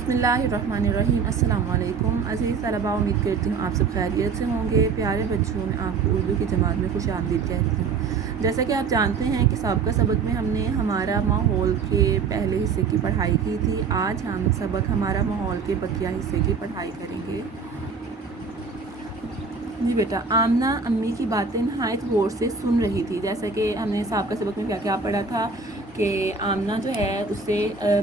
बिस्मिल्लाहिर्रहमानिर्रहीम। अस्सलाम वालेकुम अज़ीज़ तलबा, उम्मीद करती हूँ आप सब खैरियत से होंगे। प्यारे बच्चों, मैं आपको उर्दू की जमात में खुश आमदीद कहती हूँ। जैसा कि आप जानते हैं कि साबिक़ा सबक में हमने हमारा माहौल के पहले हिस्से की पढ़ाई की थी। आज हम सबक हमारा माहौल के बकिया हिस्से की पढ़ाई करेंगे। जी बेटा, आमना अम्मी की बातें नहायत गौर से सुन रही थी। जैसा कि हमने साबिक़ा सबक में क्या क्या पढ़ा था कि आमना जो है उसे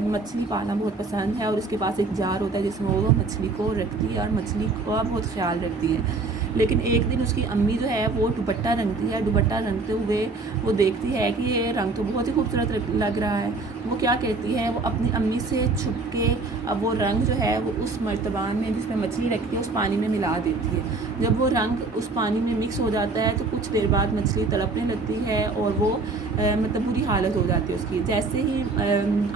मछली पालना बहुत पसंद है और उसके पास एक जार होता है जिसमें वो मछली को रखती है और मछली का बहुत ख्याल रखती है। लेकिन एक दिन उसकी अम्मी जो है वो दुपट्टा रंगती है। दुपट्टा रंगते हुए वो देखती है कि ये रंग तो बहुत ही खूबसूरत लग रहा है। वो क्या कहती है, वो अपनी अम्मी से छुप के अब वो रंग जो है वो उस मर्तबान में जिसमें मछली रखती है उस पानी में मिला देती है। जब वो रंग उस पानी में मिक्स हो जाता है तो कुछ देर बाद मछली तड़पने लगती है और वो मतलब बुरी हालत हो जाती है उसकी। जैसे ही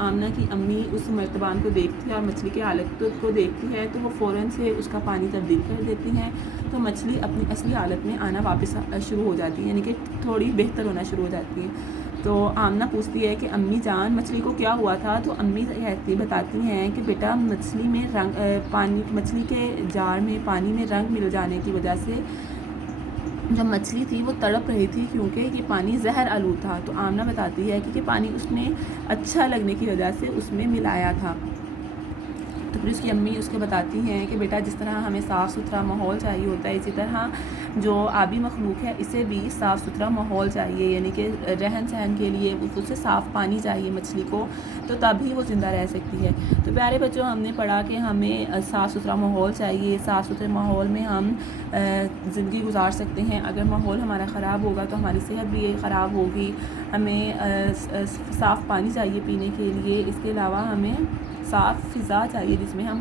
आमना की अम्मी उस मर्तबान को देखती है और मछली की हालत को देखती है तो वो फ़ौरन से उसका पानी तब्दील कर देती हैं। तो मछली अपनी असली हालत में आना वापस शुरू हो जाती है, यानी कि थोड़ी बेहतर होना शुरू हो जाती है। तो आमना पूछती है कि अम्मी जान, मछली को क्या हुआ था? तो अम्मी बताती हैं कि बेटा, मछली में मछली के जार में पानी में रंग मिल जाने की वजह से जो मछली थी वो तड़प रही थी, क्योंकि ये पानी जहर आलूद था। तो आमना बताती है कि पानी उसने अच्छा लगने की वजह से उसमें मिलाया था। तो फिर उसकी अम्मी उसको बताती हैं कि बेटा, जिस तरह हमें साफ़ सुथरा माहौल चाहिए होता है, इसी तरह जो आबी मखलूक है इसे भी साफ़ सुथरा माहौल चाहिए, यानी कि रहन सहन के लिए उसे साफ़ पानी चाहिए मछली को, तो तभी वो ज़िंदा रह सकती है। तो प्यारे बच्चों, हमने पढ़ा कि हमें साफ़ सुथरा माहौल चाहिए। साफ़ सुथरे माहौल में हम ज़िंदगी गुजार सकते हैं। अगर माहौल हमारा ख़राब होगा तो हमारी सेहत भी ख़राब होगी। हमें साफ़ पानी चाहिए पीने के लिए। इसके अलावा हमें साफ़ फ़िज़ा चाहिए जिसमें हम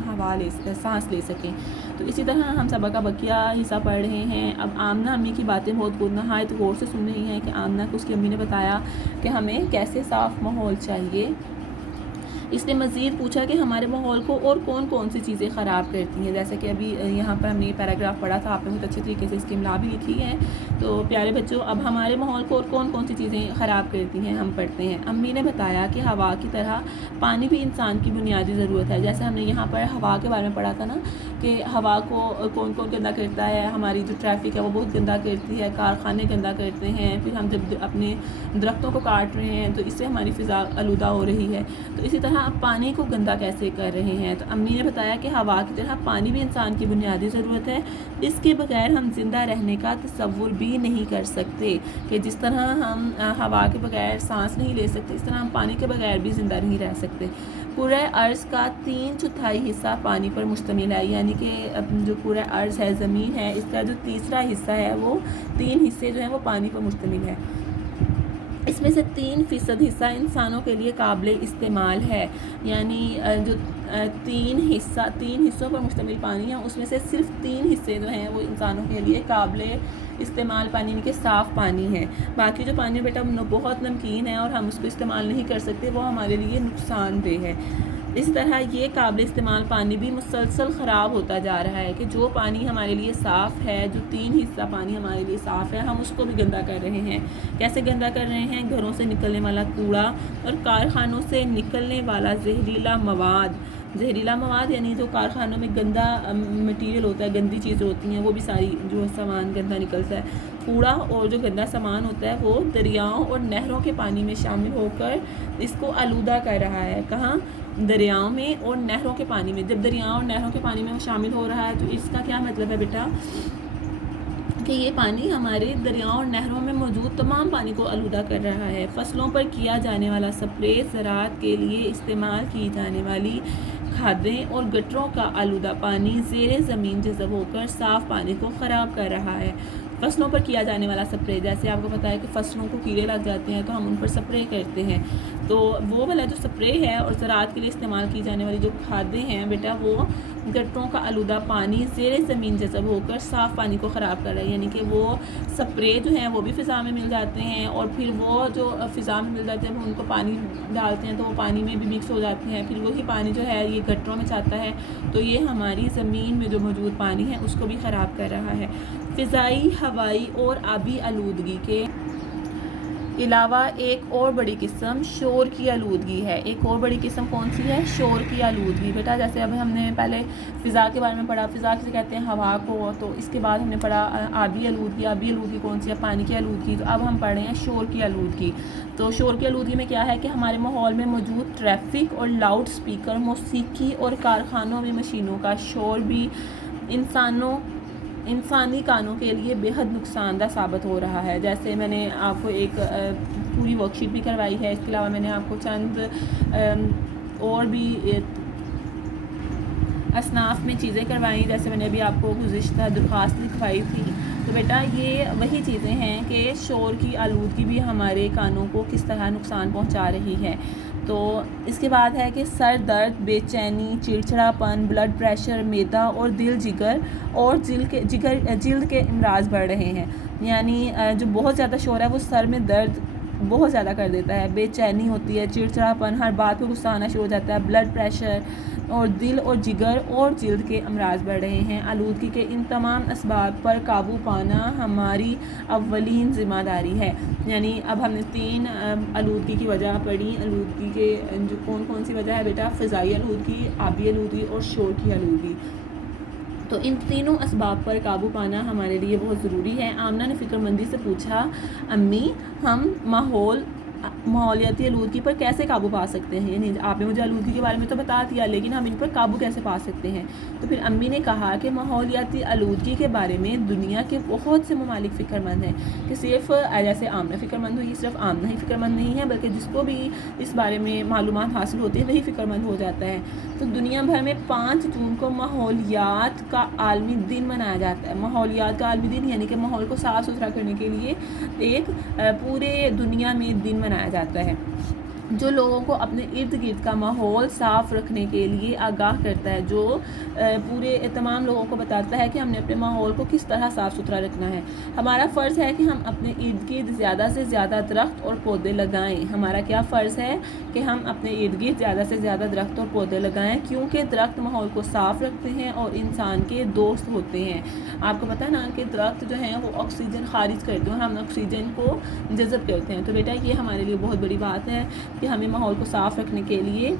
सांस ले सकें। तो इसी तरह हम सबक का बकिया हिस्सा पढ़ रहे हैं। अब आमना अम्मी की बातें बहुत नहायत गौर से सुन रही हैं कि आमना को उसकी अम्मी ने बताया कि हमें कैसे साफ़ माहौल चाहिए। इसने मज़ीद पूछा कि हमारे माहौल को और कौन कौन सी चीज़ें ख़राब करती हैं। जैसे कि अभी यहाँ पर हमने पैराग्राफ पढ़ा था, आपने बहुत अच्छे तरीके से इसकी इमला भी लिखी है। तो प्यारे बच्चों, अब हमारे माहौल को और कौन कौन सी चीज़ें ख़राब करती हैं हम पढ़ते हैं। अम्मी ने बताया कि हवा की तरह पानी भी इंसान की बुनियादी ज़रूरत है। जैसे हमने यहाँ पर हवा के बारे में पढ़ा था ना, कि हवा को कौन कौन गंदा करता है। हमारी जो ट्रैफिक है वो बहुत गंदा करती है, कारखाने गंदा करते हैं, फिर हम जब अपने दरख्तों को काट रहे हैं तो इससे हमारी फ़िज़ा आलूदा हो रही है। तो इसी तरह आप पानी को गंदा कैसे कर रहे हैं। तो अम्मी ने बताया कि हवा की तरह पानी भी इंसान की बुनियादी ज़रूरत है। इसके बगैर हम ज़िंदा रहने का तसव्वुर भी नहीं कर सकते, कि जिस तरह हम हवा के बगैर सांस नहीं ले सकते, इस तरह हम पानी के बगैर भी ज़िंदा नहीं रह सकते। पूरे अर्ज़ का 3/4 हिस्सा पानी पर मुश्तमिल है, यानी कि जो पूरा अर्ज़ है, ज़मीन है, इसका जो तीसरा हिस्सा है वो 3 हिस्से जो हैं वो पानी पर मुश्तमिल है। इसमें से 3% हिस्सा इंसानों के लिए काबिल इस्तेमाल है, यानी जो 3 हिस्सों पर मुश्तमिल पानी है उसमें से सिर्फ 3 हिस्से जो हैं वो इंसानों के लिए काबिल इस्तेमाल पानी, यानी कि साफ़ पानी है। बाकी जो पानी बेटा बहुत नमकीन है और हम उसको इस्तेमाल नहीं कर सकते, वो हमारे लिए नुकसानदेह है। इस तरह ये काबिल इस्तेमाल पानी भी मुसलसल ख़राब होता जा रहा है, कि जो पानी हमारे लिए साफ़ है, जो 3 हिस्सा पानी हमारे लिए साफ़ है, हम उसको भी गंदा कर रहे हैं। कैसे गंदा कर रहे हैं? घरों से निकलने वाला कूड़ा और कारखानों से निकलने वाला जहरीला मवाद यानी जो कारखानों में गंदा मटीरियल होता है, गंदी चीज़ें होती हैं, वो भी सारी जो सामान गंदा निकलता है। कूड़ा और जो गंदा सामान होता है वो दरियाओं और नहरों के पानी में शामिल होकर इसको आलूदा कर रहा है। कहाँ? दरियाओं में और नहरों के पानी में। जब दरियाओं और नहरों के पानी में वो शामिल हो रहा है तो इसका क्या मतलब है बेटा, कि ये पानी हमारे दरियाओं और नहरों में मौजूद तमाम पानी को आलूदा कर रहा है। फसलों पर किया जाने वाला स्प्रे, ज़राअत के लिए इस्तेमाल की जाने वाली खादें और गटरों का आलूदा पानी ज़ेरे ज़मीन जज़ब होकर साफ़ पानी को ख़राब कर रहा है। फसलों पर किया जाने वाला स्प्रे, जैसे आपको पता है कि फसलों को कीड़े लग जाते हैं तो हम उन पर स्प्रे करते हैं, तो वो वाला जो स्प्रे है और ज़राअत के लिए इस्तेमाल की जाने वाली जो खादें हैं बेटा, वो गटरों का आलूदा पानी ज़ेरे ज़मीन जज़ब होकर साफ़ पानी को ख़राब कर रहा है। यानी कि वो स्प्रे जो हैं वो भी फ़िज़ा में मिल जाते हैं और फिर वो जो फ़िज़ा में मिल जाते हैं वो उनको पानी डालते हैं तो वो पानी में भी मिक्स हो जाते हैं, फिर वही पानी जो है ये गटरों में जाता है, तो ये हमारी ज़मीन में जो मौजूद पानी है उसको भी ख़राब कर रहा है। फ़िज़ाई, हवाई और आबी आलूदगी کے علاوہ ایک اور بڑی قسم شور کی آلودگی ہے. ایک اور بڑی قسم کون سی ہے؟ شور کی آلودگی. بیٹا جیسے اب ہم نے پہلے فضا کے بارے میں پڑھا, فضا کسے کہتے ہیں؟ ہوا کو. تو اس کے بعد ہم نے پڑھا آبی آلودگی. آبی آلودگی کون سی ہے؟ پانی کی آلودگی. تو اب ہم پڑھ رہے ہیں شور کی آلودگی. تو شور کی آلودگی میں کیا ہے کہ ہمارے ماحول میں موجود ٹریفک اور لاؤڈ اسپیکر, موسیقی اور کارخانوں میں مشینوں کا شور بھی انسانی کانوں کے لیے بے حد نقصان دہ ثابت ہو رہا ہے. جیسے میں نے آپ کو ایک پوری ورک شیٹ بھی کروائی ہے. اس کے علاوہ میں نے آپ کو چند اور بھی اصناف میں چیزیں کروائیں, جیسے میں نے ابھی آپ کو گزشتہ درخواست لکھوائی تھی. تو بیٹا یہ وہی چیزیں ہیں کہ شور کی آلودگی بھی ہمارے کانوں کو کس طرح نقصان پہنچا رہی ہے. تو اس کے بعد ہے کہ سر درد, بے چینی, چڑچڑاپن, بلڈ پریشر, معدہ اور دل, جگر اور جلد کے امراض بڑھ رہے ہیں. یعنی جو بہت زیادہ شور ہے وہ سر میں درد بہت زیادہ کر دیتا ہے, بے چینی ہوتی ہے, چڑچڑاپن, ہر بات پہ غصہ آنا شروع ہو جاتا ہے, بلڈ پریشر اور دل اور جگر اور جلد کے امراض بڑھ رہے ہیں. آلودگی کے ان تمام اسباب پر قابو پانا ہماری اولین ذمہ داری ہے. یعنی اب ہم نے 3 آلودگی کی وجہ پڑھی. آلودگی کے جو کون سی وجہ ہے بیٹا؟ فضائی آلودگی, آبی آلودگی اور شور کی آلودگی. تو ان تینوں اسباب پر قابو پانا ہمارے لیے بہت ضروری ہے. آمنہ نے فکر مندی سے پوچھا, امی ہم ماحولیاتی آلودگی پر کیسے قابو پا سکتے ہیں؟ یعنی آپ نے مجھے آلودگی کے بارے میں تو بتا دیا, لیکن ہم ان پر قابو کیسے پا سکتے ہیں؟ تو پھر امی نے کہا کہ ماحولیاتی آلودگی کے بارے میں دنیا کے بہت سے ممالک فکر مند ہیں. کہ صرف جیسے آمنہ فکر مند ہوئی, صرف آمنہ ہی فکر مند نہیں ہے, بلکہ جس کو بھی اس بارے میں معلومات حاصل ہوتی ہے وہی فکر مند ہو جاتا ہے. تو دنیا بھر میں 5 جون کو ماحولیات کا عالمی دن منایا جاتا ہے. ماحولیات کا عالمی دن یعنی کہ ماحول کو صاف ستھرا کرنے کے لیے ایک پورے دنیا میں دن منایا جاتا ہے, جو لوگوں کو اپنے ارد گرد کا ماحول صاف رکھنے کے لیے آگاہ کرتا ہے, جو پورے تمام لوگوں کو بتاتا ہے کہ ہم نے اپنے ماحول کو کس طرح صاف ستھرا رکھنا ہے. ہمارا فرض ہے کہ ہم اپنے ارد گرد زیادہ سے زیادہ درخت اور پودے لگائیں. ہمارا کیا فرض ہے کہ ہم اپنے ارد گرد زیادہ سے زیادہ درخت اور پودے لگائیں, کیونکہ درخت ماحول کو صاف رکھتے ہیں اور انسان کے دوست ہوتے ہیں. آپ کو پتہ ہے نا کہ درخت جو ہیں وہ آکسیجن خارج کرتے ہیں اور ہم آکسیجن کو جذب کرتے ہیں. تو بیٹا یہ ہمارے لیے بہت بڑی بات ہے کہ ہمیں ماحول کو صاف رکھنے کے لیے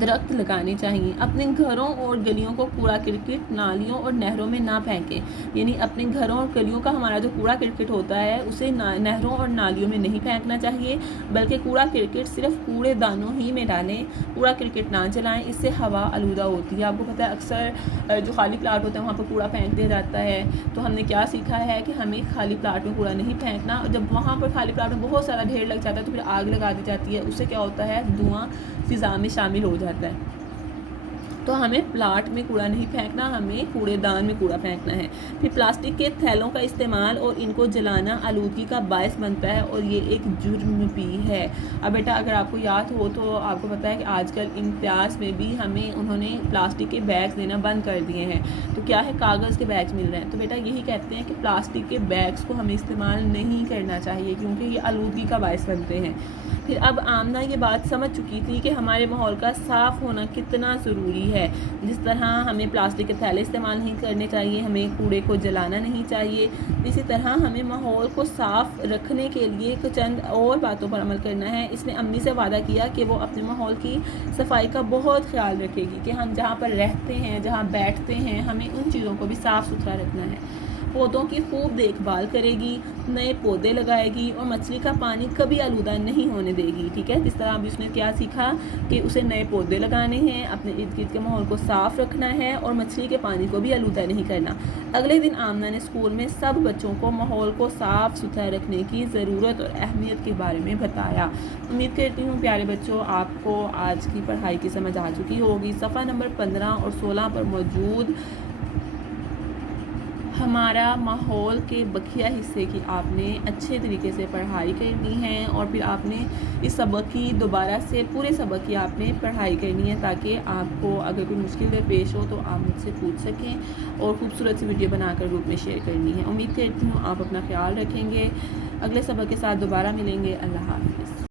درخت لگانے چاہیے. اپنے گھروں اور گلیوں کو کوڑا کرکٹ نالیوں اور نہروں میں نہ پھینکیں. یعنی اپنے گھروں اور گلیوں کا ہمارا جو کوڑا کرکٹ ہوتا ہے اسے نہروں اور نالیوں میں نہیں پھینکنا چاہیے, بلکہ کوڑا کرکٹ صرف کوڑے دانوں ہی میں ڈالیں. کوڑا کرکٹ نہ جلائیں, اس سے ہوا آلودہ ہوتی ہے. آپ کو پتہ ہے اکثر جو خالی پلاٹ ہوتے ہیں وہاں پہ کوڑا پھینک دیا جاتا ہے. تو ہم نے کیا سیکھا ہے کہ ہمیں خالی پلاٹ میں کوڑا نہیں پھینکنا, اور جب وہاں پر خالی پلاٹ میں بہت سارا ڈھیر لگ جاتا ہے تو پھر آگ لگا دی جاتی ہے. اس سے کیا ہوتا ہے؟ دھواں فضا میں شامل ہو جاتا ہے. تو ہمیں پلاٹ میں کوڑا نہیں پھینکنا, ہمیں کوڑے دان میں کوڑا پھینکنا ہے. پھر پلاسٹک کے تھیلوں کا استعمال اور ان کو جلانا آلودگی کا باعث بنتا ہے اور یہ ایک جرم بھی ہے. اب بیٹا اگر آپ کو یاد ہو تو آپ کو پتہ ہے کہ آج کل امتیاز میں بھی ہمیں انہوں نے پلاسٹک کے بیگز دینا بند کر دیے ہیں. تو کیا ہے؟ کاغذ کے بیگز مل رہے ہیں. تو بیٹا یہی کہتے ہیں کہ پلاسٹک کے بیگز کو ہمیں استعمال نہیں کرنا چاہیے, کیونکہ یہ آلودگی کا باعث بنتے ہیں. پھر اب آمنہ یہ بات سمجھ چکی تھی کہ ہمارے ماحول کا صاف ہونا کتنا ضروری ہے. جس طرح ہمیں پلاسٹک کے تھیلے استعمال نہیں کرنے چاہیے, ہمیں کوڑے کو جلانا نہیں چاہیے, اسی طرح ہمیں ماحول کو صاف رکھنے کے لیے چند اور باتوں پر عمل کرنا ہے. اس نے امی سے وعدہ کیا کہ وہ اپنے ماحول کی صفائی کا بہت خیال رکھے گی, کہ ہم جہاں پر رہتے ہیں, جہاں بیٹھتے ہیں, ہمیں ان چیزوں کو بھی صاف ستھرا رکھنا ہے. پودوں کی خوب دیکھ بھال کرے گی, نئے پودے لگائے گی اور مچھلی کا پانی کبھی آلودہ نہیں ہونے دے گی. ٹھیک ہے, جس طرح ابھی اس نے کیا سیکھا کہ اسے نئے پودے لگانے ہیں, اپنے ارد گرد کے ماحول کو صاف رکھنا ہے اور مچھلی کے پانی کو بھی آلودہ نہیں کرنا. اگلے دن آمنہ نے اسکول میں سب بچوں کو ماحول کو صاف ستھرا رکھنے کی ضرورت اور اہمیت کے بارے میں بتایا. امید کرتی ہوں پیارے بچوں آپ کو آج کی پڑھائی کی سمجھ آ چکی ہوگی. صفحہ نمبر 15 اور 16 پر موجود ہمارا ماحول کے بقیہ حصے کی آپ نے اچھے طریقے سے پڑھائی کرنی ہے, اور پھر آپ نے اس سبق کی دوبارہ سے پورے سبق کی آپ نے پڑھائی کرنی ہے, تاکہ آپ کو اگر کوئی مشکل درپیش ہو تو آپ مجھ سے پوچھ سکیں, اور خوبصورت سی ویڈیو بنا کر گروپ میں شیئر کرنی ہے. امید کرتی ہوں آپ اپنا خیال رکھیں گے. اگلے سبق کے ساتھ دوبارہ ملیں گے. اللہ حافظ.